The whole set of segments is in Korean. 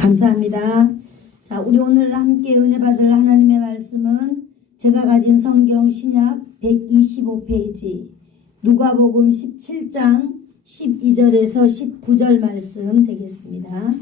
감사합니다. 자, 우리 오늘 함께 은혜 받을 하나님의 말씀은 제가 가진 성경 신약 125페이지 누가복음 17장 12절에서 19절 말씀 되겠습니다.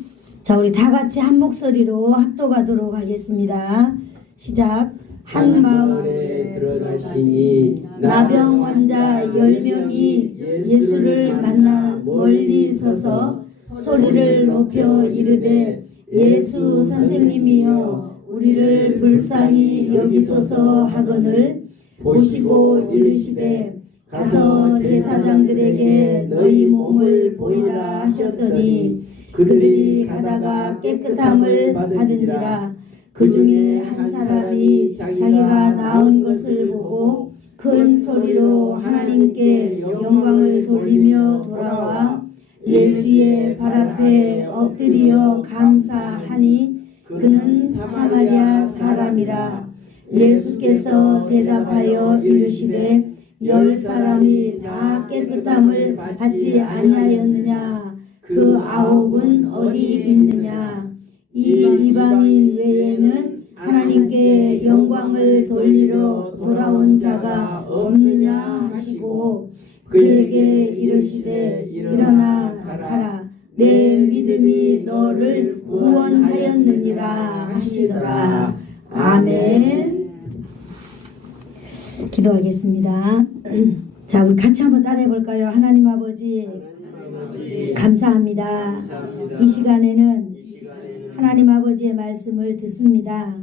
자, 우리 다 같이 한 목소리로 합독하도록 하겠습니다. 시작. 한 마을에 들어가시니 나병 환자 10명이 예수를 만나 멀리 서서 소리를 높여 이르되 예수 선생님이여 우리를 불쌍히 여기소서 하거늘 보시고 이르시되 가서 제사장들에게 너희 몸을 보이라 하셨더니 그들이 가다가 깨끗함을 받은지라. 그 중에 한 사람이 자기가 나은 것을 보고 큰 소리로 하나님께 영광을 돌리며 돌아와 예수의 발 앞에 엎드려 감사하니 그는 사마리아 사람이라. 예수께서 대답하여 이르시되 10사람이 다 깨끗함을 받지 아니하였느냐? 그 9은 어디 있느냐? 이 이방인 외에는 하나님께 영광을 돌리러 돌아온 자가 없느냐 하시고 그에게 이르시되 일어나 가라. 내 믿음이 너를 구원하였느니라 하시더라. 아멘. 기도하겠습니다. 자, 우리 같이 한번 따라해 볼까요? 하나님 아버지 감사합니다. 이 시간에는 하나님 아버지의 말씀을 듣습니다.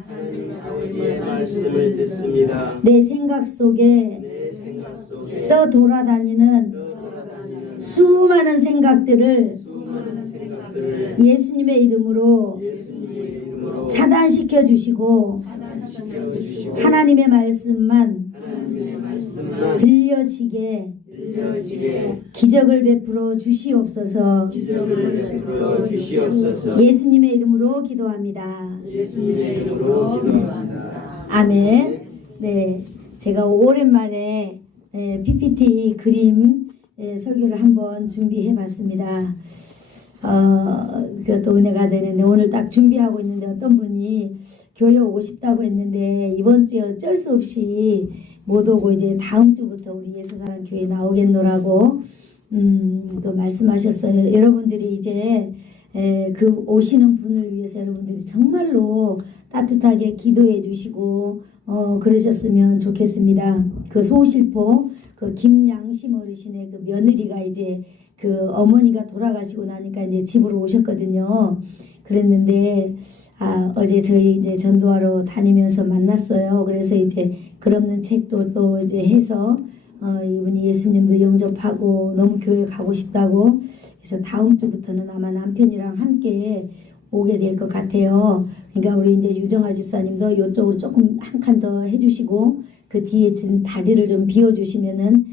내 생각 속에 떠돌아다니는 수많은 생각들을 예수님의 이름으로 차단시켜 주시고 하나님의 말씀만 들려지게 기적을 베풀어 주시옵소서. 예수님의 이름으로 기도합니다. 아멘. 네, 제가 오랜만에 PPT 그림 설교를 한번 준비해봤습니다. 그것도 은혜가 되는데 오늘 딱 준비하고 있는데 어떤 분이 교회 오고 싶다고 했는데 이번 주에 어쩔 수 없이 못 오고 이제 다음 주부터 우리 예수사랑 교회 나오겠노라고 또 말씀하셨어요. 여러분들이 이제 그 오시는 분을 위해서 여러분들이 정말로 따뜻하게 기도해 주시고 그러셨으면 좋겠습니다. 그 소실포 그 김양심 어르신의 그 며느리가 이제 그 어머니가 돌아가시고 나니까 이제 집으로 오셨거든요. 그랬는데 어제 저희 이제 전도하러 다니면서 만났어요. 그래서 이제 글 없는 책도 또 이제 해서 이분이 예수님도 영접하고 너무 교회 가고 싶다고 그래서 다음 주부터는 아마 남편이랑 함께 오게 될 것 같아요. 그러니까 우리 이제 유정아 집사님도 이쪽으로 조금 한 칸 더 해주시고 그 뒤에 다리를 좀 비워주시면은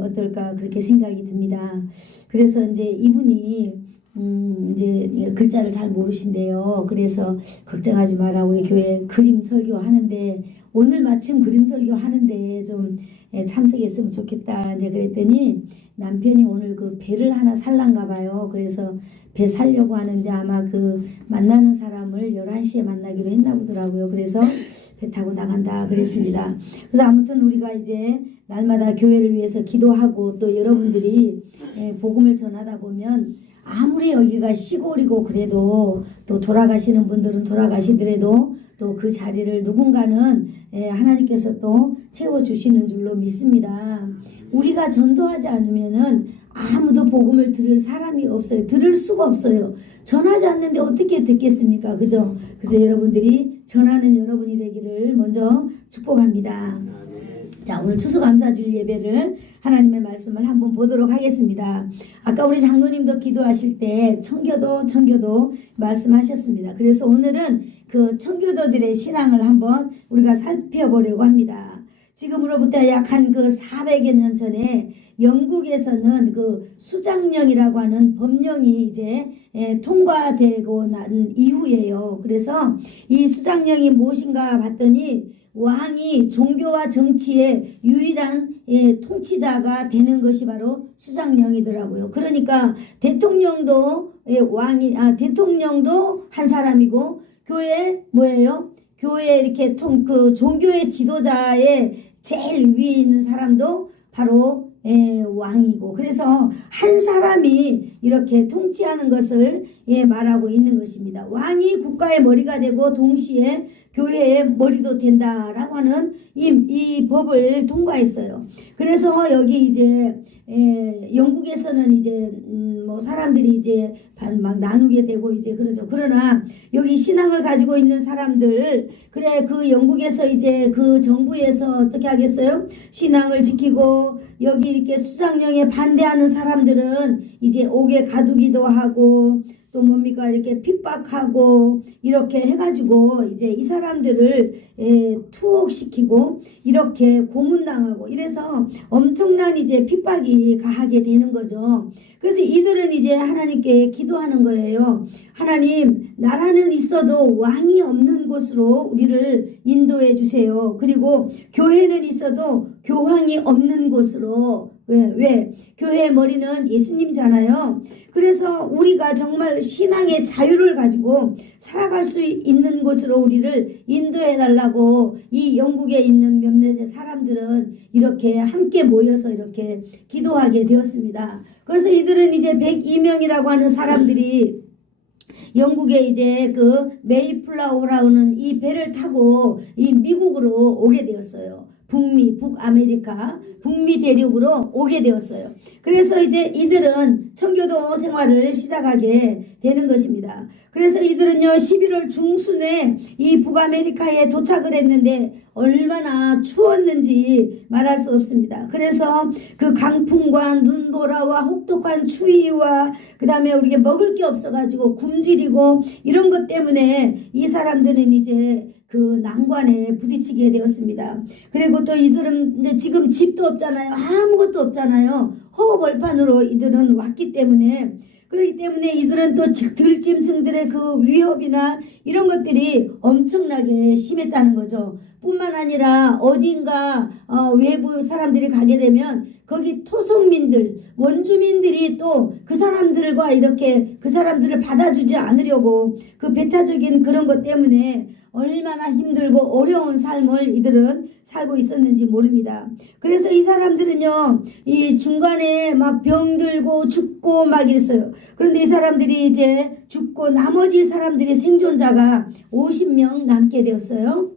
어떨까 그렇게 생각이 듭니다. 그래서 이제 이분이 이제 글자를 잘 모르신대요. 그래서 걱정하지 마라. 우리 교회 그림 설교 하는데 오늘 마침 그림 설교 하는데 좀 참석했으면 좋겠다. 이제 그랬더니 남편이 오늘 그 배를 하나 살란가 봐요. 그래서 배 살려고 하는데 아마 그 만나는 사람을 11시에 만나기로 했나 보더라고요. 그래서 배 타고 나간다 그랬습니다. 그래서 아무튼 우리가 이제 날마다 교회를 위해서 기도하고 또 여러분들이 복음을 전하다 보면 아무리 여기가 시골이고 그래도 또 돌아가시는 분들은 돌아가시더라도 또 그 자리를 누군가는 하나님께서 또 채워주시는 줄로 믿습니다. 우리가 전도하지 않으면은 아무도 복음을 들을 사람이 없어요. 들을 수가 없어요. 전하지 않는데 어떻게 듣겠습니까? 그죠? 그래서 여러분들이 전하는 여러분이 되기를 먼저 축복합니다. 자, 오늘 추수감사주일 예배를 하나님의 말씀을 한번 보도록 하겠습니다. 아까 우리 장로님도 기도하실 때 청교도 말씀하셨습니다. 그래서 오늘은 그 청교도들의 신앙을 한번 우리가 살펴보려고 합니다. 지금으로부터 약 한 그 400여 년 전에 영국에서는 그 수장령이라고 하는 법령이 이제 통과되고 난 이후에요. 그래서 이 수장령이 무엇인가 봤더니 왕이 종교와 정치의 유일한 통치자가 되는 것이 바로 수장령이더라고요. 그러니까 대통령도 대통령도 한 사람이고 교회 뭐예요? 교회 이렇게 그 종교의 지도자의 제일 위에 있는 사람도 바로 왕이고, 그래서 한 사람이 이렇게 통치하는 것을 말하고 있는 것입니다. 왕이 국가의 머리가 되고 동시에 교회의 머리도 된다라고 하는 이 법을 통과했어요. 그래서 여기 이제 영국에서는 이제 뭐 사람들이 이제 막 나누게 되고 이제 그러죠. 그러나 여기 신앙을 가지고 있는 사람들, 그래 그 영국에서 이제 그 정부에서 어떻게 하겠어요? 신앙을 지키고 여기 이렇게 수장령에 반대하는 사람들은 이제 옥에 가두기도 하고 또 뭡니까 이렇게 핍박하고 이렇게 해가지고 이제 이 사람들을 투옥시키고 이렇게 고문당하고 이래서 엄청난 이제 핍박이 가하게 되는 거죠. 그래서 이들은 이제 하나님께 기도하는 거예요. 하나님, 나라는 있어도 왕이 없는 곳으로 우리를 인도해 주세요. 그리고 교회는 있어도 교황이 없는 곳으로. 왜? 교회의 머리는 예수님이잖아요. 그래서 우리가 정말 신앙의 자유를 가지고 살아갈 수 있는 곳으로 우리를 인도해 달라고 이 영국에 있는 몇몇의 사람들은 이렇게 함께 모여서 이렇게 기도하게 되었습니다. 그래서 이들은 이제 102명이라고 하는 사람들이 영국에 이제 그 메이플라워라는 이 배를 타고 이 미국으로 오게 되었어요. 북아메리카, 북미 대륙으로 오게 되었어요. 그래서 이제 이들은 청교도 생활을 시작하게 되는 것입니다. 그래서 이들은요 11월 중순에 이 북아메리카에 도착을 했는데 얼마나 추웠는지 말할 수 없습니다. 그래서 그 강풍과 눈보라와 혹독한 추위와 그 다음에 우리가 먹을 게 없어가지고 굶주리고 이런 것 때문에 이 사람들은 이제 그 난관에 부딪히게 되었습니다. 그리고 또 이들은 이제 지금 집도 없잖아요. 아무것도 없잖아요. 허허벌판으로 이들은 왔기 때문에, 그렇기 때문에 이들은 또 들짐승들의 그 위협이나 이런 것들이 엄청나게 심했다는 거죠. 뿐만 아니라 어딘가 외부 사람들이 가게 되면 거기 토속민들, 원주민들이 또 그 사람들과 이렇게 그 사람들을 받아주지 않으려고 그 배타적인 그런 것 때문에 얼마나 힘들고 어려운 삶을 이들은 살고 있었는지 모릅니다. 그래서 이 사람들은요 이 중간에 막 병들고 죽고 막 이랬어요. 그런데 이 사람들이 이제 죽고 나머지 사람들이 생존자가 50명 남게 되었어요.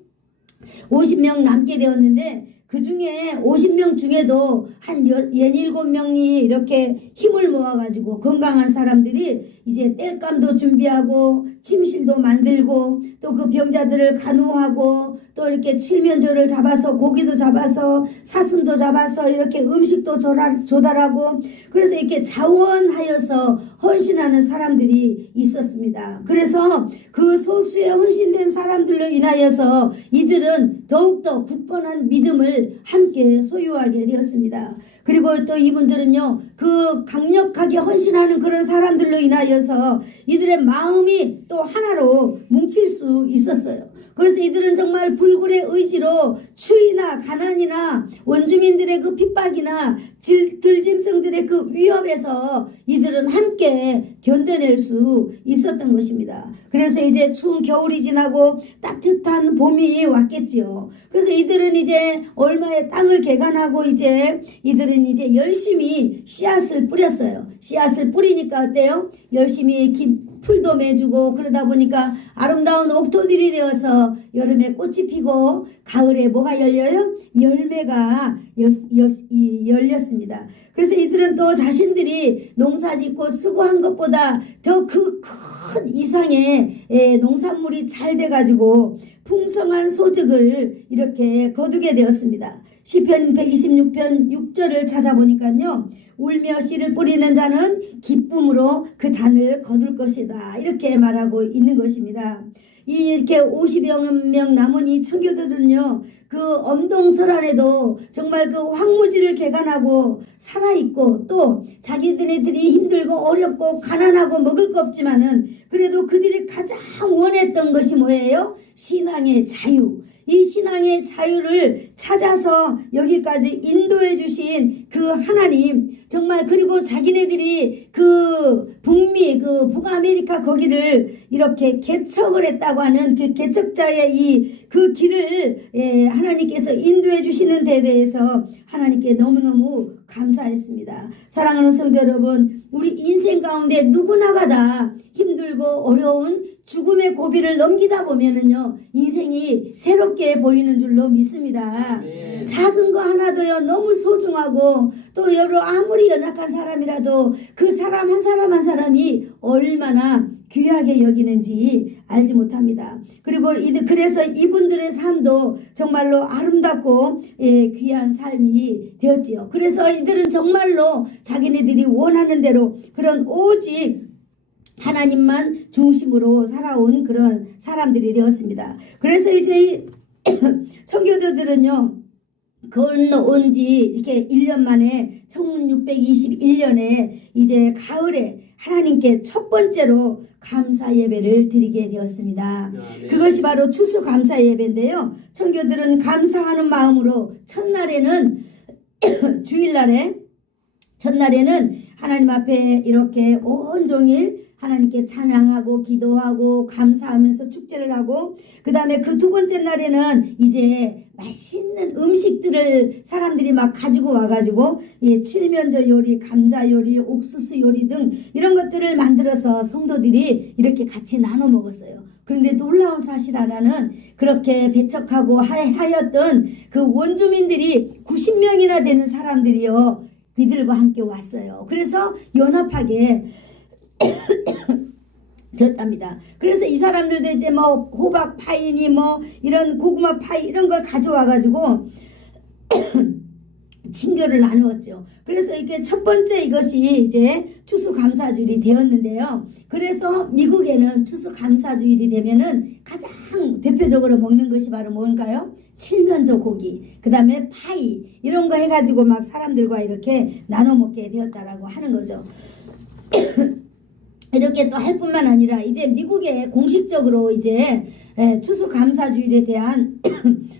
50명 남게 되었는데 그 중에 50명 중에도 한 17명이 이렇게 힘을 모아가지고 건강한 사람들이 이제 땔감도 준비하고 침실도 만들고 또 그 병자들을 간호하고 또 이렇게 칠면조를 잡아서 고기도 잡아서 사슴도 잡아서 이렇게 음식도 조달하고 그래서 이렇게 자원하여서 헌신하는 사람들이 있었습니다. 그래서 그 소수의 헌신된 사람들로 인하여서 이들은 더욱더 굳건한 믿음을 함께 소유하게 되었습니다. 그리고 또 이분들은요 그 강력하게 헌신하는 그런 사람들로 인하여서 이들의 마음이 또 하나로 뭉칠 수 있었어요. 그래서 이들은 정말 불굴의 의지로 추위나 가난이나 원주민들의 그 핍박이나 들짐승들의 그 위협에서 이들은 함께 견뎌낼 수 있었던 것입니다. 그래서 이제 추운 겨울이 지나고 따뜻한 봄이 왔겠지요. 그래서 이들은 이제 얼마의 땅을 개간하고 이들은 이제 열심히 씨앗을 뿌렸어요. 씨앗을 뿌리니까 어때요? 열심히 풀도 매주고 그러다 보니까 아름다운 옥토들이 되어서 여름에 꽃이 피고 가을에 뭐가 열려요? 열매가 열렸습니다. 그래서 이들은 또 자신들이 농사짓고 수고한 것보다 더 그 큰 이상의 농산물이 잘 돼가지고 풍성한 소득을 이렇게 거두게 되었습니다. 시편 126편 6절을 찾아보니까요. 울며 씨를 뿌리는 자는 기쁨으로 그 단을 거둘 것이다. 이렇게 말하고 있는 것입니다. 이렇게 50여 명 남은 이 청교도들은요. 그 엄동설안에도 정말 그 황무지를 개간하고 살아있고 또 자기들이 힘들고 어렵고 가난하고 먹을 거 없지만은 그래도 그들이 가장 원했던 것이 뭐예요? 신앙의 자유. 이 신앙의 자유를 찾아서 여기까지 인도해 주신 그 하나님, 정말, 그리고 자기네들이 그 북미, 그 북아메리카 거기를 이렇게 개척을 했다고 하는 그 개척자의 그 길을 하나님께서 인도해 주시는 데 대해서 하나님께 너무너무 감사했습니다. 사랑하는 성도 여러분, 우리 인생 가운데 누구나가 다 힘들고 어려운 죽음의 고비를 넘기다 보면은요, 인생이 새롭게 보이는 줄로 믿습니다. 네. 작은 거 하나도요, 너무 소중하고, 또 여러 아무리 연약한 사람이라도 그 사람 한 사람 한 사람이 얼마나 귀하게 여기는지 알지 못합니다. 그리고 그래서 이분들의 삶도 정말로 아름답고 귀한 삶이 되었지요. 그래서 이들은 정말로 자기네들이 원하는 대로 그런 오직 하나님만 중심으로 살아온 그런 사람들이 되었습니다. 그래서 이제 청교도들은요, 건너온 지 이렇게 1년 만에 1621년에 이제 가을에 하나님께 첫 번째로 감사 예배를 드리게 되었습니다. 네. 그것이 바로 추수감사 예배인데요. 청교들은 감사하는 마음으로 첫날에는 첫날에는 하나님 앞에 이렇게 온종일 하나님께 찬양하고 기도하고 감사하면서 축제를 하고, 그 다음에 그 두 번째 날에는 이제 맛있는 음식들을 사람들이 막 가지고 와가지고 칠면조 요리, 감자 요리, 옥수수 요리 등 이런 것들을 만들어서 성도들이 이렇게 같이 나눠 먹었어요. 그런데 놀라운 사실 하나는, 그렇게 배척하고 하였던 그 원주민들이 90명이나 되는 사람들이요, 이들과 함께 왔어요. 그래서 연합하게 되었답니다. 그래서 이 사람들도 이제 뭐 호박 파이니 뭐 이런 고구마 파이 이런 걸 가져와 가지고 친교를 나누었죠. 그래서 이게 첫 번째 이것이 이제 추수감사주일이 되었는데요. 그래서 미국에는 추수감사주일이 되면은 가장 대표적으로 먹는 것이 바로 뭔가요? 칠면조 고기, 그 다음에 파이 이런 거 해가지고 막 사람들과 이렇게 나눠 먹게 되었다라고 하는 거죠. 이렇게 또 할 뿐만 아니라 이제 미국에 공식적으로 이제 추수감사주일에 대한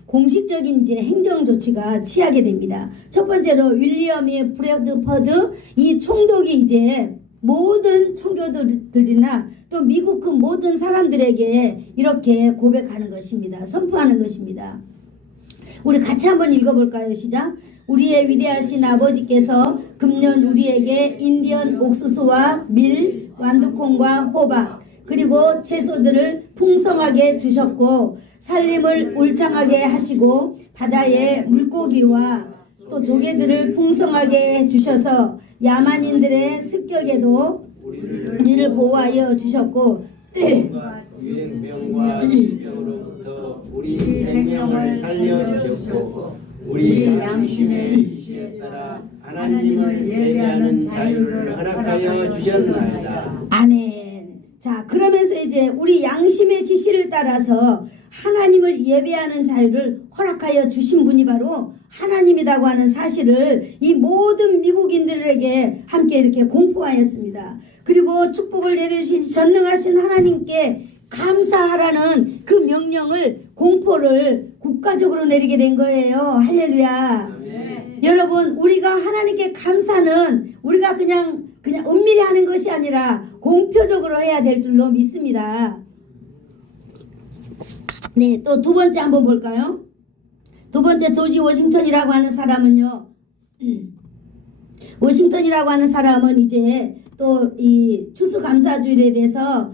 공식적인 이제 행정 조치가 취하게 됩니다. 첫 번째로 윌리엄이 브래드퍼드 이 총독이 이제 모든 청교도들이나 또 미국 그 모든 사람들에게 이렇게 고백하는 것입니다. 선포하는 것입니다. 우리 같이 한번 읽어볼까요? 시작. 우리의 위대하신 아버지께서 금년 우리에게 인디언 옥수수와 밀, 완두콩과 호박 그리고 채소들을 풍성하게 주셨고 산림을 울창하게 하시고 바다의 물고기와 또 조개들을 풍성하게 주셔서 야만인들의 습격에도 우리를 보호하여 주셨고 유행병과 질병으로부터 우리 생명을 살려주셨고 우리 양심의 지시에 따라 하나님을 예배하는 자유를 허락하여 주셨나이다. 아멘. 자, 그러면서 이제 우리 양심의 지시를 따라서 하나님을 예배하는 자유를 허락하여 주신 분이 바로 하나님이라고 하는 사실을 이 모든 미국인들에게 함께 이렇게 공포하였습니다. 그리고 축복을 내려주신 전능하신 하나님께 감사하라는 그 명령을 공포를 국가적으로 내리게 된 거예요. 할렐루야. 네. 여러분, 우리가 하나님께 감사는 우리가 그냥 은밀히 하는 것이 아니라 공표적으로 해야 될 줄로 믿습니다. 네, 또 두 번째 한번 볼까요? 두 번째 조지 워싱턴이라고 하는 사람은요. 워싱턴이라고 하는 사람은 이제 또 이 추수감사주일에 대해서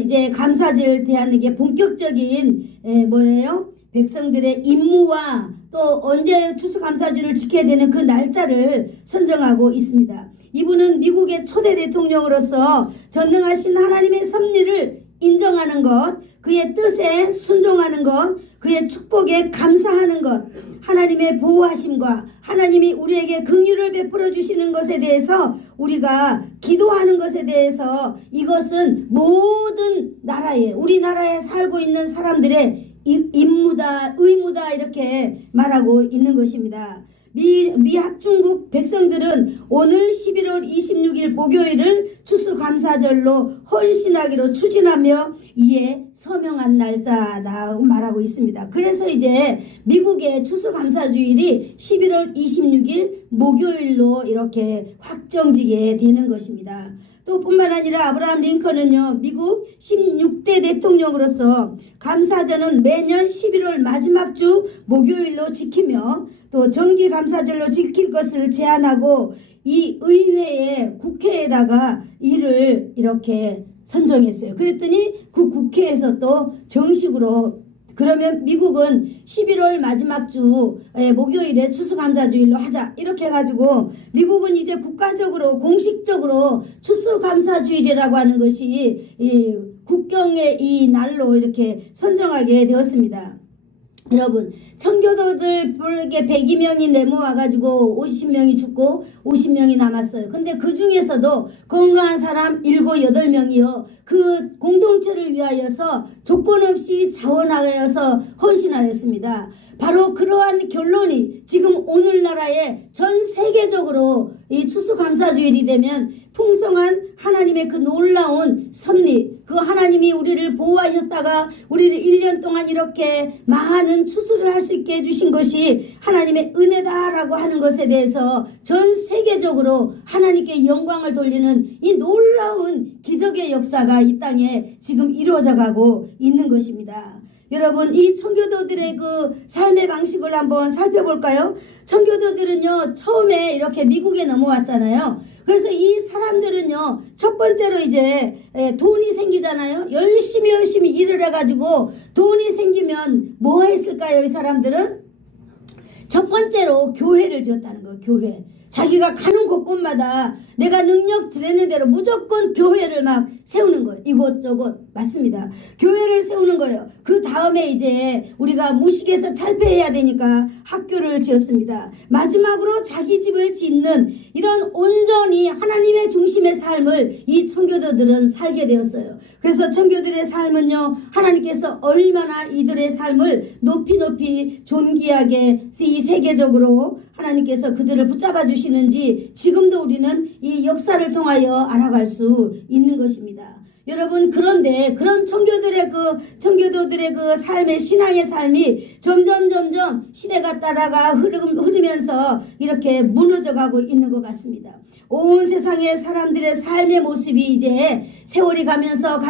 이제 감사절에 대한 이게 본격적인 뭐예요? 백성들의 임무와 또 언제 추수감사주일을 지켜야 되는 그 날짜를 선정하고 있습니다. 이분은 미국의 초대 대통령으로서 전능하신 하나님의 섭리를 인정하는 것, 그의 뜻에 순종하는 것, 그의 축복에 감사하는 것, 하나님의 보호하심과 하나님이 우리에게 긍휼을 베풀어 주시는 것에 대해서 우리가 기도하는 것에 대해서 이것은 모든 나라에 우리나라에 살고 있는 사람들의 임무다, 의무다 이렇게 말하고 있는 것입니다. 미합중국 백성들은 오늘 11월 26일 목요일을 추수감사절로 헌신하기로 추진하며 이에 서명한 날짜다 말하고 있습니다. 그래서 이제 미국의 추수감사주일이 11월 26일 목요일로 이렇게 확정지게 되는 것입니다. 또 뿐만 아니라 아브라함 링컨은요, 미국 16대 대통령으로서 감사절은 매년 11월 마지막 주 목요일로 지키며 또 정기 감사절로 지킬 것을 제안하고 이 의회에 국회에다가 이를 이렇게 선정했어요. 그랬더니 그 국회에서 또 정식으로 그러면 미국은 11월 마지막 주 목요일에 추수감사주일로 하자 이렇게 해가지고 미국은 이제 국가적으로 공식적으로 추수감사주일이라고 하는 것이 이 국경의 이 날로 이렇게 선정하게 되었습니다. 여러분, 청교도들에게 102명이 내모와가지고 50명이 죽고 50명이 남았어요. 근데 그 중에서도 건강한 사람 7, 8명이요. 그 공동체를 위하여서 조건 없이 자원하여서 헌신하였습니다. 바로 그러한 결론이 지금 오늘나라에 전 세계적으로 이 추수감사주일이 되면 풍성한 하나님의 그 놀라운 섭리, 그 하나님이 우리를 보호하셨다가 우리를 1년 동안 이렇게 많은 추수를 할 수 있게 해주신 것이 하나님의 은혜다라고 하는 것에 대해서 전 세계적으로 하나님께 영광을 돌리는 이 놀라운 기적의 역사가 이 땅에 지금 이루어져 가고 있는 것입니다. 여러분, 이 청교도들의 그 삶의 방식을 한번 살펴볼까요? 청교도들은요, 처음에 이렇게 미국에 넘어왔잖아요. 그래서 이 사람들은요, 첫 번째로 이제 돈이 생기잖아요. 열심히 일을 해가지고 돈이 생기면 뭐 했을까요? 이 사람들은 첫 번째로 교회를 지었다는 거예요. 교회. 자기가 가는 곳곳마다 내가 능력 되는 대로 무조건 교회를 막 세우는 거예요. 이곳저곳. 맞습니다. 교회를 세우는 거예요. 그 다음에 이제 우리가 무식에서 탈피해야 되니까 학교를 지었습니다. 마지막으로 자기 집을 짓는 이런 온전히 하나님의 중심의 삶을 이 청교도들은 살게 되었어요. 그래서 청교들의 삶은요, 하나님께서 얼마나 이들의 삶을 높이 존귀하게 이 세계적으로 하나님께서 그들을 붙잡아 주시는지 지금도 우리는 이 역사를 통하여 알아갈 수 있는 것입니다. 여러분, 그런데 그런 청교도들의 그 삶의 신앙의 삶이 점점 시대가 따라가 흐르면서 이렇게 무너져가고 있는 것 같습니다. 온 세상의 사람들의 삶의 모습이 이제 세월이 가면서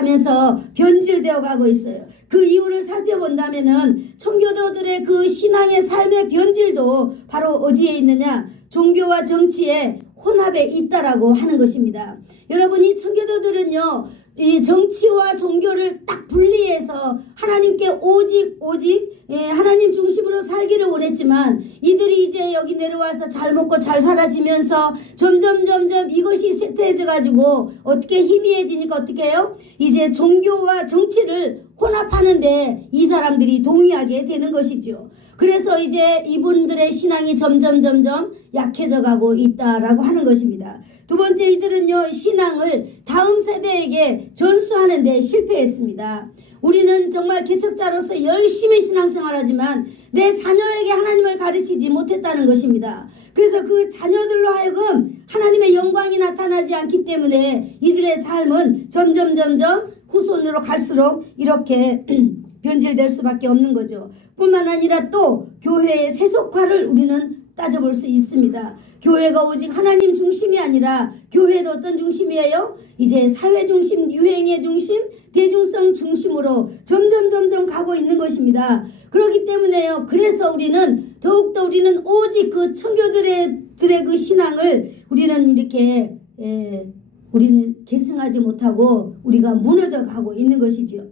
변질되어 가고 있어요. 그 이유를 살펴본다면은 청교도들의 그 신앙의 삶의 변질도 바로 어디에 있느냐? 종교와 정치의 혼합에 있다라고 하는 것입니다. 여러분, 이 청교도들은요, 이 정치와 종교를 딱 분리해서 하나님께 오직 하나님 중심으로 살기를 원했지만 이들이 이제 여기 내려와서 잘 먹고 잘 살아지면서 점점 이것이 쇠퇴해져 가지고 어떻게 희미해지니까 어떻게 해요? 이제 종교와 정치를 혼합하는데 이 사람들이 동의하게 되는 것이죠. 그래서 이제 이분들의 신앙이 점점 약해져 가고 있다라고 하는 것입니다. 두 번째, 이들은요, 신앙을 다음 세대에게 전수하는 데 실패했습니다. 우리는 정말 개척자로서 열심히 신앙생활하지만 내 자녀에게 하나님을 가르치지 못했다는 것입니다. 그래서 그 자녀들로 하여금 하나님의 영광이 나타나지 않기 때문에 이들의 삶은 점점 후손으로 갈수록 이렇게 변질될 수밖에 없는 거죠. 뿐만 아니라 또 교회의 세속화를 우리는 따져볼 수 있습니다. 교회가 오직 하나님 중심이 아니라 교회도 어떤 중심이에요? 이제 사회 중심, 유행의 중심, 대중성 중심으로 점점 가고 있는 것입니다. 그렇기 때문에요. 그래서 더욱더 우리는 오직 그 청교들의 그 신앙을 우리는 이렇게 우리는 계승하지 못하고 우리가 무너져 가고 있는 것이지요.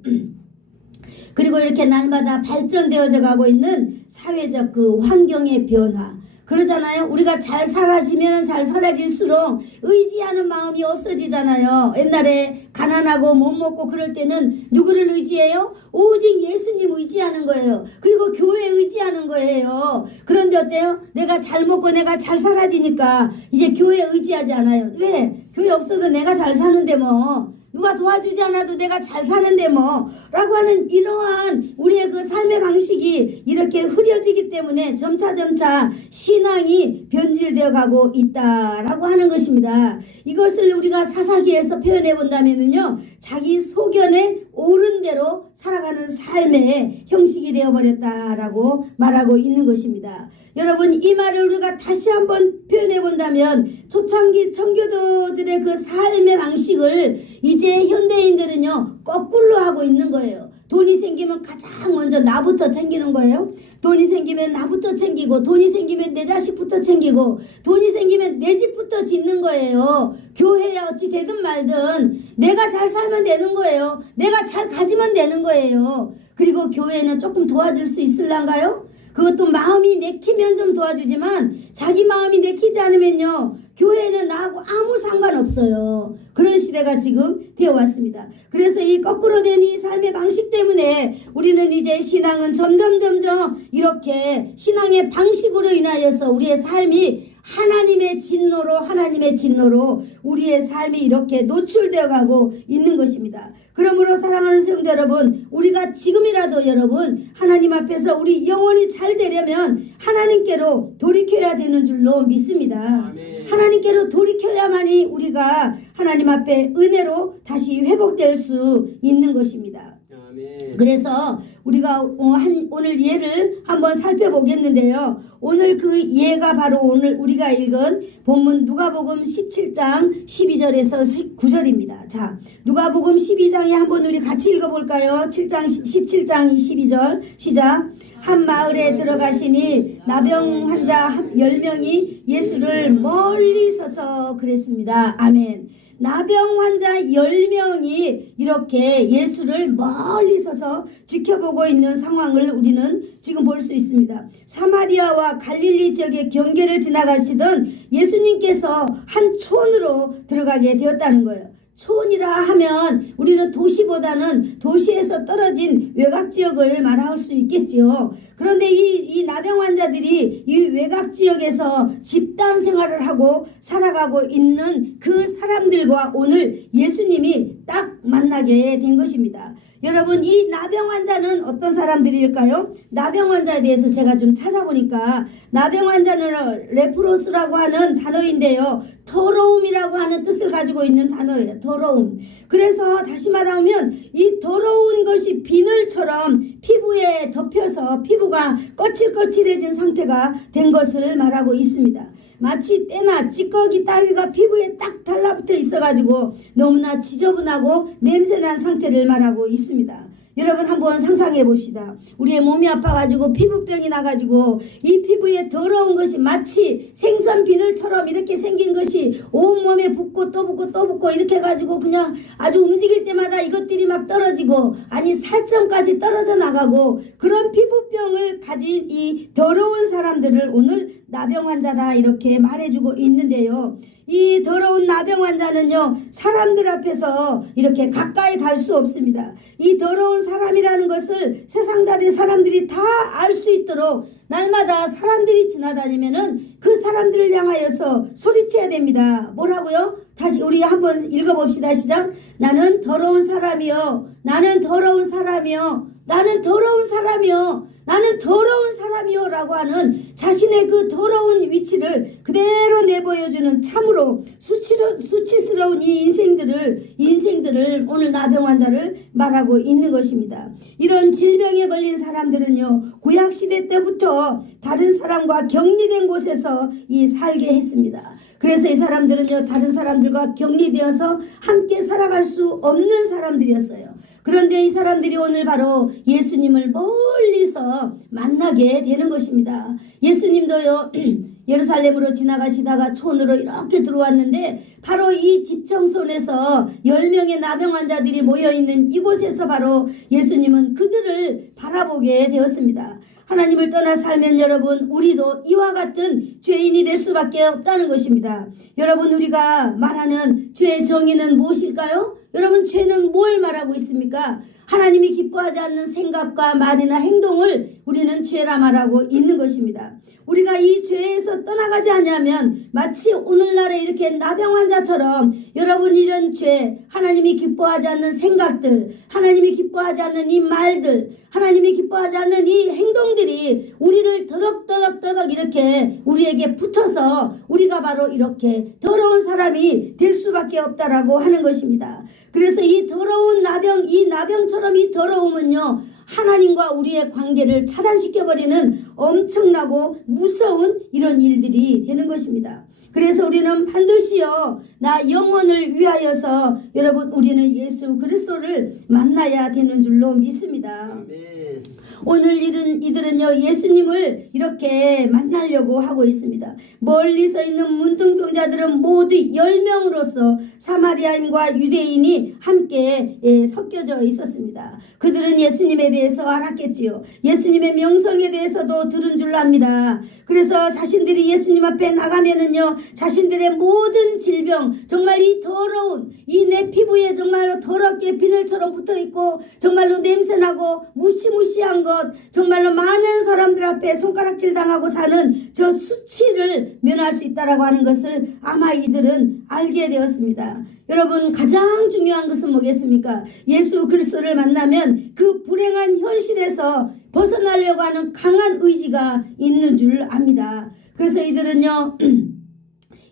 그리고 이렇게 날마다 발전되어져 가고 있는 사회적 그 환경의 변화. 그러잖아요. 우리가 잘 살아지면 잘 살아질수록 의지하는 마음이 없어지잖아요. 옛날에 가난하고 못 먹고 그럴 때는 누구를 의지해요? 오직 예수님 의지하는 거예요. 그리고 교회 의지하는 거예요. 그런데 어때요? 내가 잘 먹고 내가 잘 살아지니까 이제 교회 의지하지 않아요. 왜? 교회 없어도 내가 잘 사는데 뭐. 누가 도와주지 않아도 내가 잘 사는데 뭐 라고 하는 이러한 우리의 그 삶의 방식이 이렇게 흐려지기 때문에 점차 신앙이 변질되어 가고 있다라고 하는 것입니다. 이것을 우리가 사사기에서 표현해 본다면은요, 자기 소견에 옳은 대로 살아가는 삶의 형식이 되어버렸다라고 말하고 있는 것입니다. 여러분, 이 말을 우리가 다시 한번 표현해 본다면 초창기 청교도들의 그 삶의 방식을 이제 현대인들은요 거꾸로 하고 있는 거예요. 돈이 생기면 가장 먼저 나부터 챙기는 거예요. 돈이 생기면 나부터 챙기고, 돈이 생기면 내 자식부터 챙기고, 돈이 생기면 내 집부터 짓는 거예요. 교회야 어찌 되든 말든 내가 잘 살면 되는 거예요. 내가 잘 가지면 되는 거예요. 그리고 교회는 조금 도와줄 수 있을란가요? 그것도 마음이 내키면 좀 도와주지만 자기 마음이 내키지 않으면요, 교회는 나하고 아무 상관없어요. 그런 시대가 지금 되어 왔습니다. 그래서 이 거꾸로 된 이 삶의 방식 때문에 우리는 이제 신앙은 점점 이렇게 신앙의 방식으로 인하여서 우리의 삶이 하나님의 진노로 우리의 삶이 이렇게 노출되어 가고 있는 것입니다. 그러므로 사랑하는 성도 여러분, 우리가 지금이라도 여러분 하나님 앞에서 우리 영혼이 잘 되려면 하나님께로 돌이켜야 되는 줄로 믿습니다. 아멘. 하나님께로 돌이켜야만이 우리가 하나님 앞에 은혜로 다시 회복될 수 있는 것입니다. 아멘. 그래서 우리가 오늘 예를 한번 살펴보겠는데요. 오늘 그 예가 바로 오늘 우리가 읽은 본문 누가복음 17장 12절에서 19절입니다. 자, 누가복음 12장에 한번 우리 같이 읽어볼까요? 17장 12절 시작. 한 마을에 들어가시니 나병 환자 10명이 예수를 멀리 서서 그랬습니다. 아멘. 나병 환자 10명이 이렇게 예수를 멀리 서서 지켜보고 있는 상황을 우리는 지금 볼 수 있습니다. 사마리아와 갈릴리 지역의 경계를 지나가시던 예수님께서 한 촌으로 들어가게 되었다는 거예요. 촌이라 하면 우리는 도시보다는 도시에서 떨어진 외곽 지역을 말할 수 있겠지요. 그런데 이 나병 환자들이 이 외곽 지역에서 집단 생활을 하고 살아가고 있는 그 사람들과 오늘 예수님이 딱 만나게 된 것입니다. 여러분, 이 나병 환자는 어떤 사람들일까요? 나병 환자에 대해서 제가 좀 찾아보니까 나병 환자는 레프로스라고 하는 단어인데요, 더러움이라고 하는 뜻을 가지고 있는 단어예요. 더러움. 그래서 다시 말하면 이 더러운 것이 비늘처럼 피부에 덮여서 피부가 거칠거칠해진 상태가 된 것을 말하고 있습니다. 마치 때나 찌꺼기 따위가 피부에 딱 달라붙어 있어가지고 너무나 지저분하고 냄새난 상태를 말하고 있습니다. 여러분 한번 상상해 봅시다. 우리의 몸이 아파가지고 피부병이 나가지고 이 피부에 더러운 것이 마치 생선 비늘처럼 이렇게 생긴 것이 온몸에 붙고 또 붙고 또 붙고 이렇게 해가지고 그냥 아주 움직일 때마다 이것들이 막 떨어지고, 아니 살점까지 떨어져 나가고, 그런 피부병을 가진 이 더러운 사람들을 오늘 나병 환자다 이렇게 말해주고 있는데요. 이 더러운 나병 환자는요, 사람들 앞에서 이렇게 가까이 갈 수 없습니다. 이 더러운 사람이라는 것을 세상 다른 사람들이 다 알 수 있도록 날마다 사람들이 지나다니면은 그 사람들을 향하여서 소리쳐야 됩니다. 뭐라고요? 다시 우리 한번 읽어봅시다. 시작. 나는 더러운 사람이요. 나는 더러운 사람이요. 나는 더러운 사람이요. 나는 더러운 사람이요 라고 하는 자신의 그 더러운 위치를 그대로 내보여주는 참으로 수치스러운 이 인생들을 오늘 나병 환자를 말하고 있는 것입니다. 이런 질병에 걸린 사람들은요, 구약시대 때부터 다른 사람과 격리된 곳에서 살게 했습니다. 그래서 이 사람들은요, 다른 사람들과 격리되어서 함께 살아갈 수 없는 사람들이었어요. 그런데 이 사람들이 오늘 바로 예수님을 멀리서 만나게 되는 것입니다. 예수님도요, 예루살렘으로 지나가시다가 촌으로 이렇게 들어왔는데 바로 이 집청손에서 10명의 나병 환자들이 모여있는 이곳에서 바로 예수님은 그들을 바라보게 되었습니다. 하나님을 떠나 살면 여러분, 우리도 이와 같은 죄인이 될 수밖에 없다는 것입니다. 여러분, 우리가 말하는 죄의 정의는 무엇일까요? 여러분, 죄는 뭘 말하고 있습니까? 하나님이 기뻐하지 않는 생각과 말이나 행동을 우리는 죄라 말하고 있는 것입니다. 우리가 이 죄에서 떠나가지 않으면 마치 오늘날에 이렇게 나병 환자처럼 여러분 이런 죄, 하나님이 기뻐하지 않는 생각들, 하나님이 기뻐하지 않는 이 말들, 하나님이 기뻐하지 않는 이 행동들이 우리를 더덕더덕 이렇게 우리에게 붙어서 우리가 바로 이렇게 더러운 사람이 될 수밖에 없다라고 하는 것입니다. 그래서 이 더러운 나병, 이 나병처럼 이 더러움은요, 하나님과 우리의 관계를 차단시켜버리는 엄청나고 무서운 이런 일들이 되는 것입니다. 그래서 우리는 반드시요 나 영혼을 위하여서 여러분 우리는 예수 그리스도를 만나야 되는 줄로 믿습니다. 아멘. 오늘 이들은요 예수님을 이렇게 만나려고 하고 있습니다. 멀리서 있는 문둥병자들은 모두 10명으로서 사마리아인과 유대인이 함께 섞여져 있었습니다. 그들은 예수님에 대해서 알았겠지요. 예수님의 명성에 대해서도 들은 줄 압니다. 그래서 자신들이 예수님 앞에 나가면은요 자신들의 모든 질병, 정말 이 더러운 이 내 피부에 정말로 더럽게 비늘처럼 붙어있고 정말로 냄새나고 무시무시한 것, 정말로 많은 사람들 앞에 손가락질 당하고 사는 저 수치를 면할 수 있다라고 하는 것을 아마 이들은 알게 되었습니다. 여러분 가장 중요한 것은 뭐겠습니까? 예수 그리스도를 만나면 그 불행한 현실에서 벗어나려고 하는 강한 의지가 있는 줄 압니다. 그래서 이들은요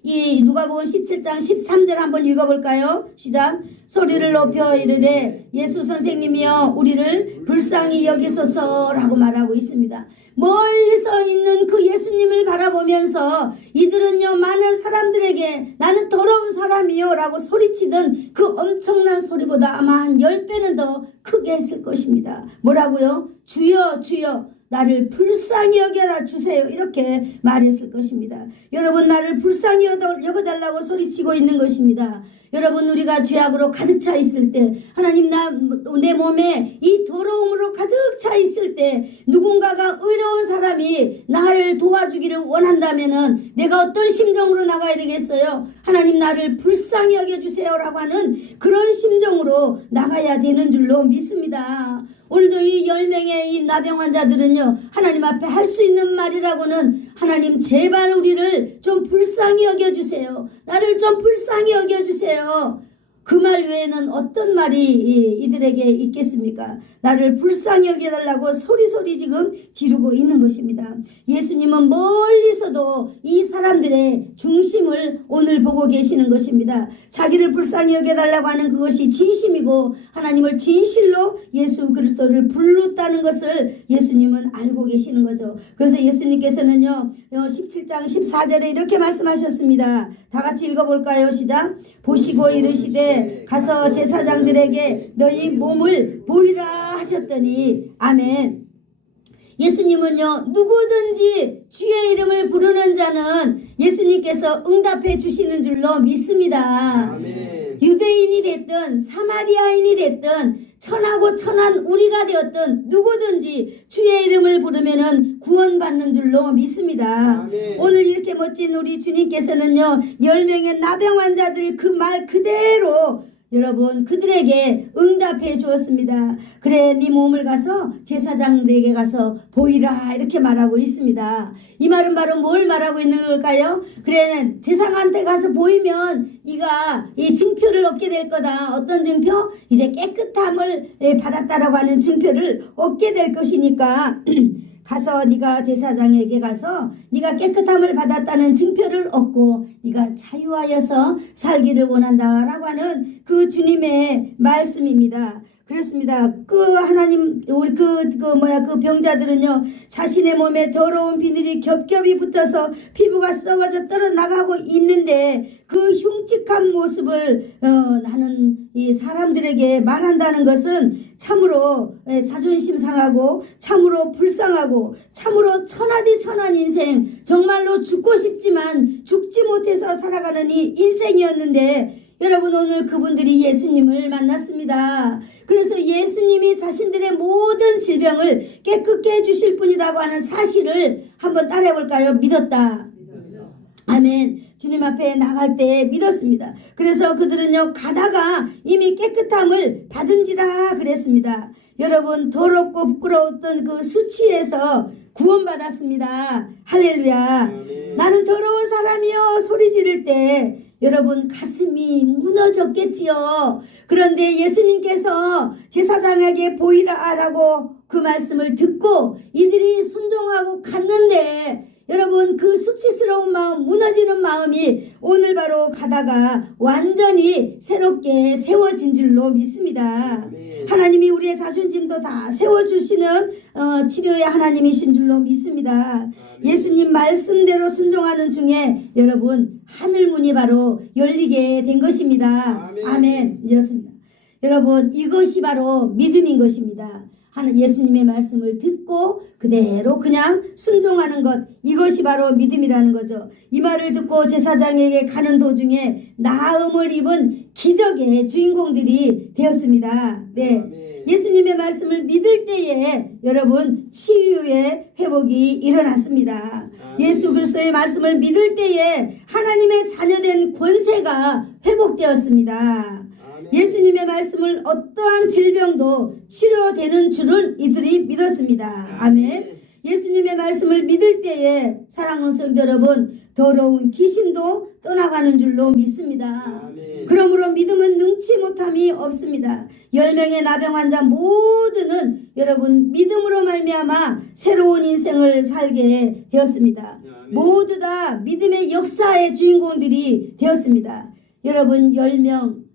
이 누가복음 17장 13절 한번 읽어볼까요? 시작. 소리를 높여 이르되 예수 선생님이여 우리를 불쌍히 여기소서라고 말하고 있습니다. 멀리서 있는 그 예수님을 바라보면서 이들은요 많은 사람들에게 나는 더러운 사람이요 라고 소리치던 그 엄청난 소리보다 아마 한 10배는 더 크게 했을 것입니다. 뭐라고요? 주여 주여 나를 불쌍히 여겨다 주세요 이렇게 말했을 것입니다. 여러분 나를 불쌍히 여겨달라고 소리치고 있는 것입니다. 여러분 우리가 죄악으로 가득 차 있을 때 하나님 내 몸에 이 더러움으로 가득 차 있을 때 누군가가 의로운 사람이 나를 도와주기를 원한다면은 내가 어떤 심정으로 나가야 되겠어요? 하나님 나를 불쌍히 여겨주세요 라고 하는 그런 심정으로 나가야 되는 줄로 믿습니다. 오늘도 이 10명의 이 나병 환자들은요 하나님 앞에 할 수 있는 말이라고는 하나님 제발 우리를 좀 불쌍히 여겨주세요. 나를 좀 불쌍히 여겨주세요. 그 말 외에는 어떤 말이 이들에게 있겠습니까? 나를 불쌍히 여겨달라고 소리소리 지금 지르고 있는 것입니다. 예수님은 멀리서도 이 사람들의 중심을 오늘 보고 계시는 것입니다. 자기를 불쌍히 여겨달라고 하는 그것이 진심이고 하나님을 진실로 예수 그리스도를 불렀다는 것을 예수님은 알고 계시는 거죠. 그래서 예수님께서는요 17장 14절에 이렇게 말씀하셨습니다. 다 같이 읽어볼까요? 시작. 보시고 이르시되 가서 제사장들에게 너희 몸을 보이라 하셨더니 아멘. 예수님은요 누구든지 주의 이름을 부르는 자는 예수님께서 응답해 주시는 줄로 믿습니다. 아멘. 유대인이 됐든 사마리아인이 됐든 천하고 천한 우리가 되었든 누구든지 주의 이름을 부르면은 구원받는 줄로 믿습니다. 아멘. 오늘 이렇게 멋진 우리 주님께서는요 10명의 나병 환자들 그 말 그대로 여러분 그들에게 응답해 주었습니다. 그래 네 몸을 가서 제사장들에게 가서 보이라 이렇게 말하고 있습니다. 이 말은 바로 뭘 말하고 있는 걸까요? 그래 제사장한테 가서 보이면 네가 이 증표를 얻게 될 거다. 어떤 증표? 이제 깨끗함을 받았다라고 하는 증표를 얻게 될 것이니까 가서 네가 대사장에게 가서 네가 깨끗함을 받았다는 증표를 얻고 네가 자유하여서 살기를 원한다라고 하는 그 주님의 말씀입니다. 그렇습니다. 그 하나님 우리 그 병자들은요 자신의 몸에 더러운 비늘이 겹겹이 붙어서 피부가 썩어져 떨어나가고 있는데 그 흉측한 모습을 하는 이 사람들에게 말한다는 것은 참으로 자존심 상하고 참으로 불쌍하고 참으로 천하디천한 인생, 정말로 죽고 싶지만 죽지 못해서 살아가는 이 인생이었는데 여러분 오늘 그분들이 예수님을 만났습니다. 그래서 예수님이 자신들의 모든 질병을 깨끗게 해주실 분이라고 하는 사실을 한번 따라해 볼까요? 믿었다. 아멘. 주님 앞에 나갈 때 믿었습니다. 그래서 그들은요 가다가 이미 깨끗함을 받은지라 그랬습니다. 여러분 더럽고 부끄러웠던 그 수치에서 구원받았습니다. 할렐루야. 나는 더러운 사람이여 소리 지를 때 여러분 가슴이 무너졌겠지요. 그런데 예수님께서 제사장에게 보이라라고 그 말씀을 듣고 이들이 순종하고 갔는데 여러분 그 수치스러운 마음, 무너지는 마음이 오늘 바로 가다가 완전히 새롭게 세워진 줄로 믿습니다. 하나님이 우리의 자존심도 다 세워주시는 치료의 하나님이신 줄로 믿습니다. 예수님 말씀대로 순종하는 중에 여러분 하늘문이 바로 열리게 된 것입니다. 아멘. 이렇습니다. 여러분 이것이 바로 믿음인 것입니다. 예수님의 말씀을 듣고 그대로 그냥 순종하는 것, 이것이 바로 믿음이라는 거죠. 이 말을 듣고 제사장에게 가는 도중에 나음을 입은 기적의 주인공들이 되었습니다. 네, 예수님의 말씀을 믿을 때에 여러분 치유의 회복이 일어났습니다. 예수 그리스도의 말씀을 믿을 때에 하나님의 자녀된 권세가 회복되었습니다. 예수님의 말씀을 어떠한 질병도 치료되는 줄은 이들이 믿었습니다. 아멘. 예수님의 말씀을 믿을 때에 사랑하는 성도 여러분 더러운 귀신도 떠나가는 줄로 믿습니다. 그러므로 믿음은 능치 못함이 없습니다. 10명의 나병 환자 모두는 여러분 믿음으로 말미암아 새로운 인생을 살게 되었습니다. 모두 다 믿음의 역사의 주인공들이 되었습니다. 여러분 10명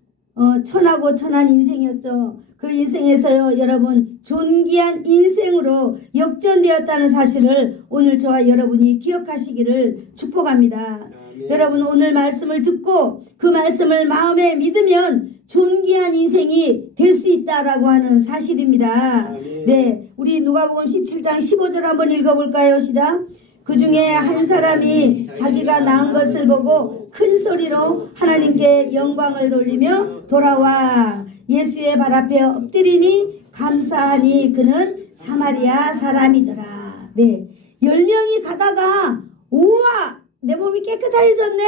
천하고 천한 인생이었죠. 그 인생에서요 여러분 존귀한 인생으로 역전되었다는 사실을 오늘 저와 여러분이 기억하시기를 축복합니다. 여러분 오늘 말씀을 듣고 그 말씀을 마음에 믿으면 존귀한 인생이 될 수 있다라고 하는 사실입니다. 네, 우리 누가복음 17장 15절 한번 읽어볼까요? 시작. 그 중에 한 사람이 자기가 낳은 것을 보고 큰 소리로 하나님께 영광을 돌리며 돌아와 예수의 발 앞에 엎드리니 감사하니 그는 사마리아 사람이더라. 네, 10명이 가다가 우와 내 몸이 깨끗해졌네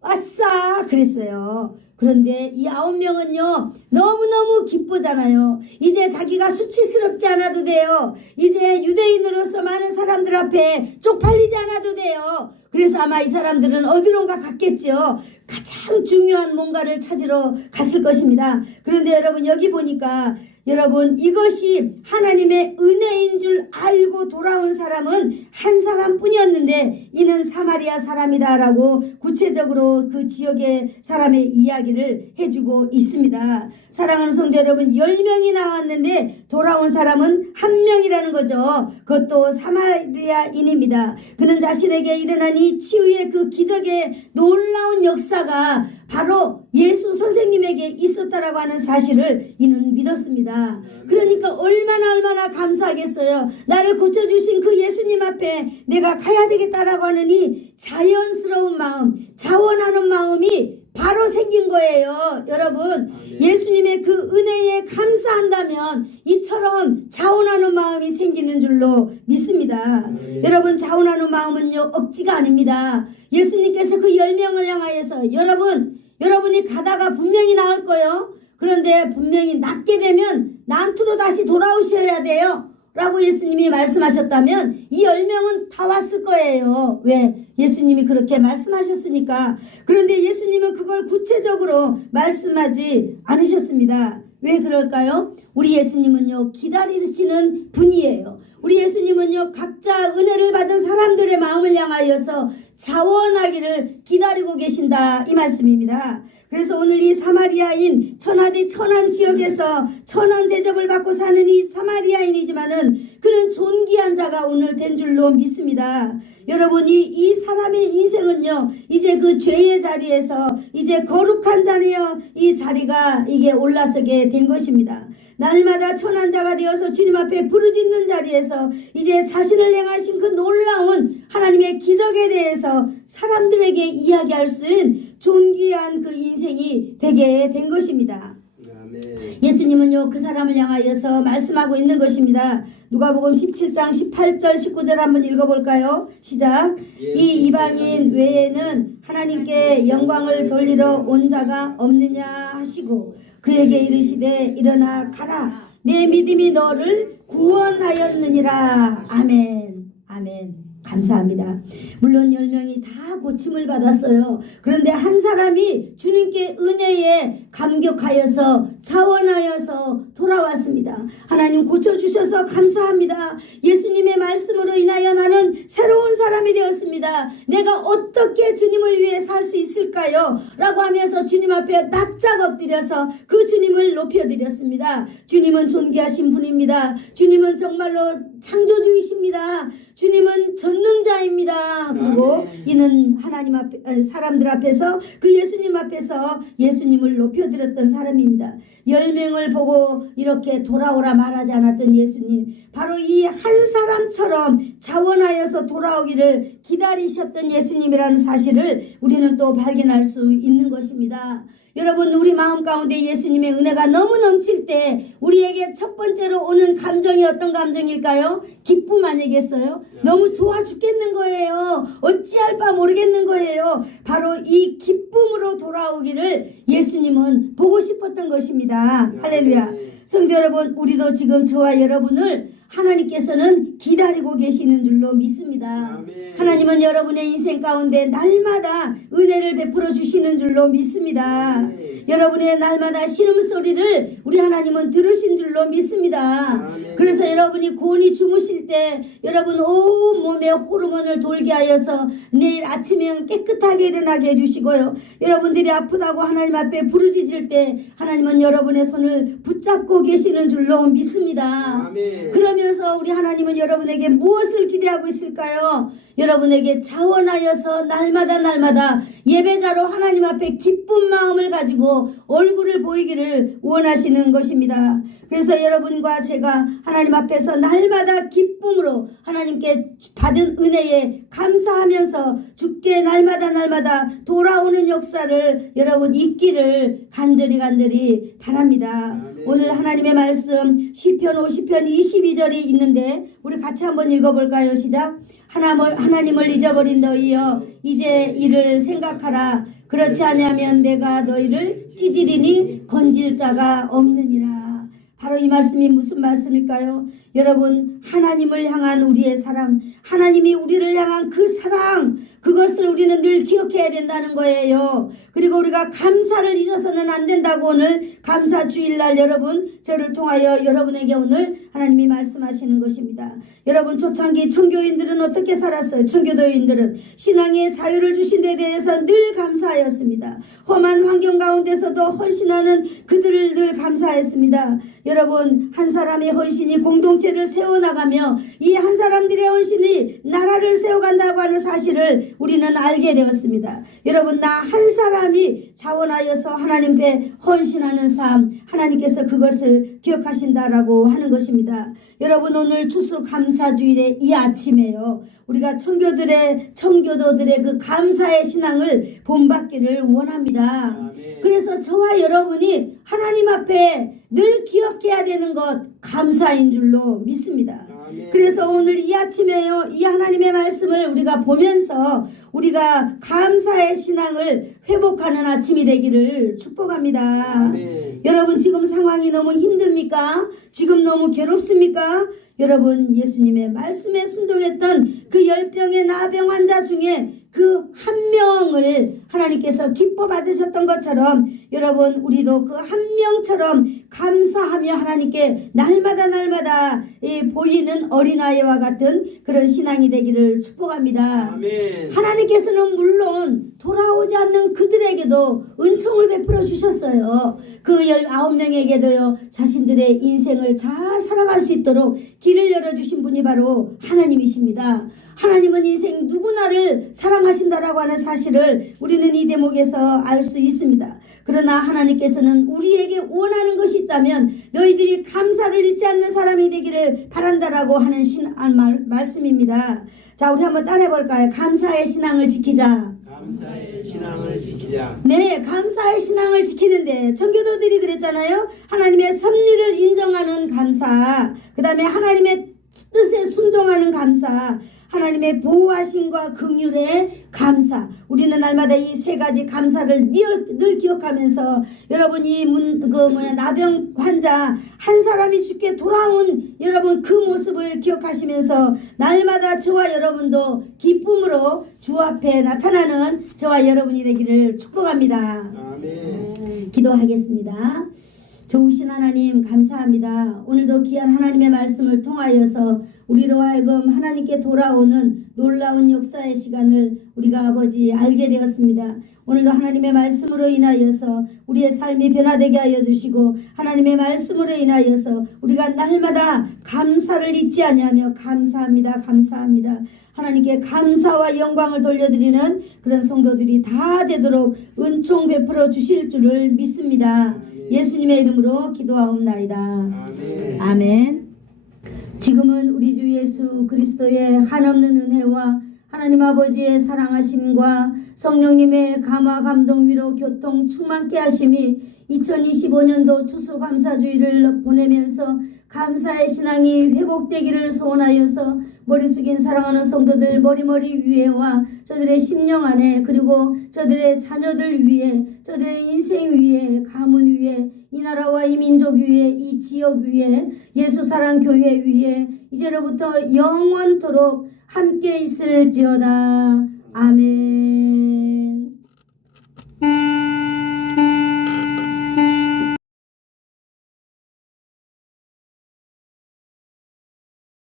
아싸 그랬어요. 그런데 이 9명은요 너무너무 기쁘잖아요. 이제 자기가 수치스럽지 않아도 돼요. 이제 유대인으로서 많은 사람들 앞에 쪽팔리지 않아도 돼요. 그래서 아마 이 사람들은 어디론가 갔겠죠. 가장 중요한 뭔가를 찾으러 갔을 것입니다. 그런데 여러분 여기 보니까 여러분 이것이 하나님의 은혜인 줄 알고 돌아온 사람은 한 사람뿐이었는데 이는 사마리아 사람이다라고 구체적으로 그 지역의 사람의 이야기를 해주고 있습니다. 사랑하는 성도 여러분 10명이 나왔는데 돌아온 사람은 1명이라는 거죠. 그것도 사마리아인입니다. 그는 자신에게 일어난 이 치유의 그 기적의 놀라운 역사가 바로 예수 선생님에게 있었다라고 하는 사실을 이는 믿었습니다. 그러니까 얼마나 감사하겠어요. 나를 고쳐주신 그 예수님 앞에 내가 가야 되겠다라고 하는 이 자연스러운 마음, 자원하는 마음이 바로 생긴 거예요. 여러분 예수님의 그 은혜에 감사한다면 이처럼 자원하는 마음이 생기는 줄로 믿습니다. 여러분 자원하는 마음은요 억지가 아닙니다. 예수님께서 그 10명을 향하여서 여러분이 가다가 분명히 나을 거예요. 그런데 분명히 낫게 되면 난투로 다시 돌아오셔야 돼요 라고 예수님이 말씀하셨다면 이 10명은 다 왔을 거예요. 왜? 예수님이 그렇게 말씀하셨으니까. 그런데 예수님은 그걸 구체적으로 말씀하지 않으셨습니다. 왜 그럴까요? 우리 예수님은요 기다리시는 분이에요. 우리 예수님은요 각자 은혜를 받은 사람들의 마음을 향하여서 자원하기를 기다리고 계신다 이 말씀입니다. 그래서 오늘 이 사마리아인 천하대 천안 지역에서 천안 대접을 받고 사는 이 사마리아인이지만은 그는 존귀한 자가 오늘 된 줄로 믿습니다. 여러분 이 사람의 인생은요 이제 그 죄의 자리에서 이제 거룩한 자리여 이 자리가 이게 올라서게 된 것입니다. 날마다 천한자가 되어서 주님 앞에 부르짖는 자리에서 이제 자신을 행하신 그 놀라운 하나님의 기적에 대해서 사람들에게 이야기할 수 있는 존귀한 그 인생이 되게 된 것입니다. 예수님은요 그 사람을 향하여서 말씀하고 있는 것입니다. 누가복음 17장 18절 19절 한번 읽어볼까요? 시작. 이 이방인 외에는 하나님께 영광을 돌리러 온 자가 없느냐 하시고 그에게 이르시되 일어나 가라 내 믿음이 너를 구원하였느니라. 아멘. 아멘. 감사합니다. 물론 10명이 다 고침을 받았어요. 그런데 한 사람이 주님께 은혜에 감격하여서 자원하여서 돌아왔습니다. 하나님 고쳐주셔서 감사합니다. 예수님의 말씀으로 인하여 나는 새로운 사람이 되었습니다. 내가 어떻게 주님을 위해 살 수 있을까요? 라고 하면서 주님 앞에 납작 엎드려서 그 주님을 높여드렸습니다. 주님은 존귀하신 분입니다. 주님은 정말로 창조주이십니다. 주님은 전능자입니다. 그리고 이는 하나님 앞에 사람들 앞에서 그 예수님 앞에서 예수님을 높여드렸던 사람입니다. 10명을 보고 이렇게 돌아오라 말하지 않았던 예수님, 바로 이 한 사람처럼 자원하여서 돌아오기를 기다리셨던 예수님이라는 사실을 우리는 또 발견할 수 있는 것입니다. 여러분, 우리 마음 가운데 예수님의 은혜가 너무 넘칠 때 우리에게 첫 번째로 오는 감정이 어떤 감정일까요? 기쁨 아니겠어요? 너무 좋아 죽겠는 거예요. 어찌할 바 모르겠는 거예요. 바로 이 기쁨으로 돌아오기를 예수님은 보고 싶었던 것입니다. 할렐루야. 성도 여러분, 우리도 지금 저와 여러분을 하나님께서는 기다리고 계시는 줄로 믿습니다. 하나님은 여러분의 인생 가운데 날마다 은혜를 베풀어 주시는 줄로 믿습니다. 여러분의 날마다 신음소리를 우리 하나님은 들으신 줄로 믿습니다. 그래서 여러분이 곤히 주무실 때 여러분 온 몸에 호르몬을 돌게 하여서 내일 아침에 깨끗하게 일어나게 해주시고요. 여러분들이 아프다고 하나님 앞에 부르짖을 때 하나님은 여러분의 손을 붙잡고 계시는 줄로 믿습니다. 그러면서 우리 하나님은 여러분에게 무엇을 기대하고 있을까요? 여러분에게 자원하여서 날마다 예배자로 하나님 앞에 기쁜 마음을 가지고 얼굴을 보이기를 원하시는 것입니다. 그래서 여러분과 제가 하나님 앞에서 날마다 기쁨으로 하나님께 받은 은혜에 감사하면서 주께 날마다 돌아오는 역사를 여러분 있기를 간절히 바랍니다. 오늘 하나님의 말씀 시편 50편 22절이 있는데 우리 같이 한번 읽어볼까요? 시작. 하나님을 잊어버린 너희여 이제 이를 생각하라. 그렇지 아니하면 내가 너희를 찌질이니 건질 자가 없느니라. 바로 이 말씀이 무슨 말씀일까요? 여러분, 하나님을 향한 우리의 사랑, 하나님이 우리를 향한 그 사랑, 그것을 우리는 늘 기억해야 된다는 거예요. 그리고 우리가 감사를 잊어서는 안 된다고 오늘 감사주일날 여러분 저를 통하여 여러분에게 오늘 하나님이 말씀하시는 것입니다. 여러분, 초창기 청교인들은 어떻게 살았어요? 청교도인들은 신앙의 자유를 주신 데 대해서 늘 감사하였습니다. 험한 환경 가운데서도 헌신하는 그들을 늘 감사했습니다. 여러분, 한 사람의 헌신이 공동체를 세워나가며 이 한 사람들의 헌신이 나라를 세워간다고 하는 사실을 우리는 알게 되었습니다. 여러분, 나 한 사람이 자원하여서 하나님께 헌신하는 삶, 하나님께서 그것을 기억하신다라고 하는 것입니다. 여러분, 오늘 추수감사주일의 이 아침에요, 우리가 청교도들의 그 감사의 신앙을 본받기를 원합니다. 그래서 저와 여러분이 하나님 앞에 늘 기억해야 되는 것 감사인 줄로 믿습니다. 그래서 오늘 이 아침에요, 이 하나님의 말씀을 우리가 보면서 우리가 감사의 신앙을 회복하는 아침이 되기를 축복합니다. 여러분, 지금 상황이 너무 힘듭니까? 지금 너무 괴롭습니까? 여러분, 예수님의 말씀에 순종했던 그 10병의 나병 환자 중에 그 한 명을 하나님께서 기뻐 받으셨던 것처럼 여러분, 우리도 그 한 명처럼 감사하며 하나님께 날마다 보이는 어린아이와 같은 그런 신앙이 되기를 축복합니다. 아멘. 하나님께서는 물론 돌아오지 않는 그들에게도 은총을 베풀어 주셨어요. 그 19명에게도요, 자신들의 인생을 잘 살아갈 수 있도록 길을 열어주신 분이 바로 하나님이십니다. 하나님은 인생 누구나를 사랑하신다라고 하는 사실을 우리는 이 대목에서 알 수 있습니다. 그러나 하나님께서는 우리에게 원하는 것이 있다면 너희들이 감사를 잊지 않는 사람이 되기를 바란다라고 하는 말씀입니다. 자, 우리 한번 따라해 볼까요? 감사의 신앙을 지키자. 감사의 신앙을 지키자. 네, 감사의 신앙을 지키는데 청교도들이 그랬잖아요. 하나님의 섭리를 인정하는 감사, 그 다음에 하나님의 뜻에 순종하는 감사, 하나님의 보호하심과 긍휼에 감사. 우리는 날마다 이 세 가지 감사를 늘 기억하면서 여러분이 나병 환자 한 사람이 죽게 돌아온 여러분 그 모습을 기억하시면서 날마다 저와 여러분도 기쁨으로 주 앞에 나타나는 저와 여러분이 되기를 축복합니다. 아멘. 기도하겠습니다. 좋으신 하나님 감사합니다. 오늘도 귀한 하나님의 말씀을 통하여서 우리로 하여금 하나님께 돌아오는 놀라운 역사의 시간을 우리가 아버지 알게 되었습니다. 오늘도 하나님의 말씀으로 인하여서 우리의 삶이 변화되게 하여 주시고 하나님의 말씀으로 인하여서 우리가 날마다 감사를 잊지 아니하며 감사합니다. 감사합니다. 하나님께 감사와 영광을 돌려드리는 그런 성도들이 다 되도록 은총 베풀어 주실 줄을 믿습니다. 예수님의 이름으로 기도하옵나이다. 아멘. 아멘. 지금은 우리 주 예수 그리스도의 한없는 은혜와 하나님 아버지의 사랑하심과 성령님의 감화 감동 위로 교통 충만케 하심이 2025년도 추수감사주의를 보내면서 감사의 신앙이 회복되기를 소원하여서 머리 숙인 사랑하는 성도들 머리 위에와 저들의 심령 안에 그리고 저들의 자녀들 위에 저들의 인생 위에 가문 위에 이 나라와 이 민족 위에 이 지역 위에 예수사랑교회 위에 이제로부터 영원토록 함께 있을지어다. 아멘.